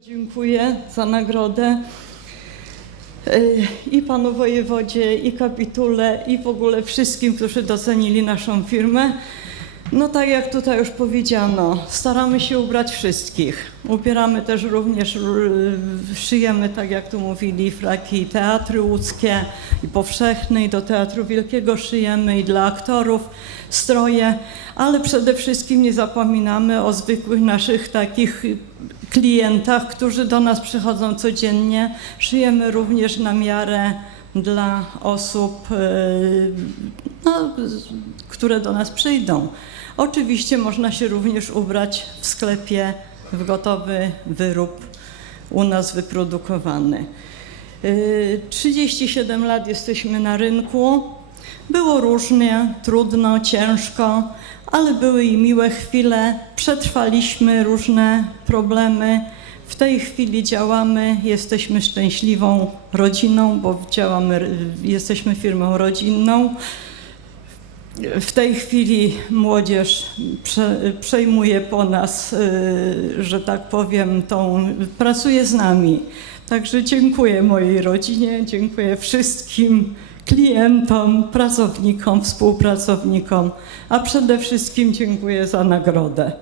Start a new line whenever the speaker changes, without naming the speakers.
Dziękuję za nagrodę. Y, I panu wojewodzie, i kapitule, i w ogóle wszystkim, którzy docenili naszą firmę. No tak jak tutaj już powiedziano, staramy się ubrać wszystkich. Ubieramy też również, szyjemy, tak jak tu mówili, fraki teatry łódzkie i powszechne, i do Teatru Wielkiego szyjemy, i dla aktorów stroje, ale przede wszystkim nie zapominamy o zwykłych naszych takich klientach, którzy do nas przychodzą codziennie. Szyjemy również na miarę dla osób, e, no, które do nas przyjdą. Oczywiście można się również ubrać w sklepie w gotowy wyrób u nas wyprodukowany. Y, 37 lat jesteśmy na rynku. Było różnie, trudno, ciężko, ale były i miłe chwile. Przetrwaliśmy różne problemy. W tej chwili działamy, jesteśmy szczęśliwą rodziną, bo działamy, jesteśmy firmą rodzinną. W tej chwili młodzież prze, przejmuje po nas, y, że tak powiem, tą, pracuje z nami. Także dziękuję mojej rodzinie, dziękuję wszystkim klientom, pracownikom, współpracownikom, a przede wszystkim dziękuję za nagrodę.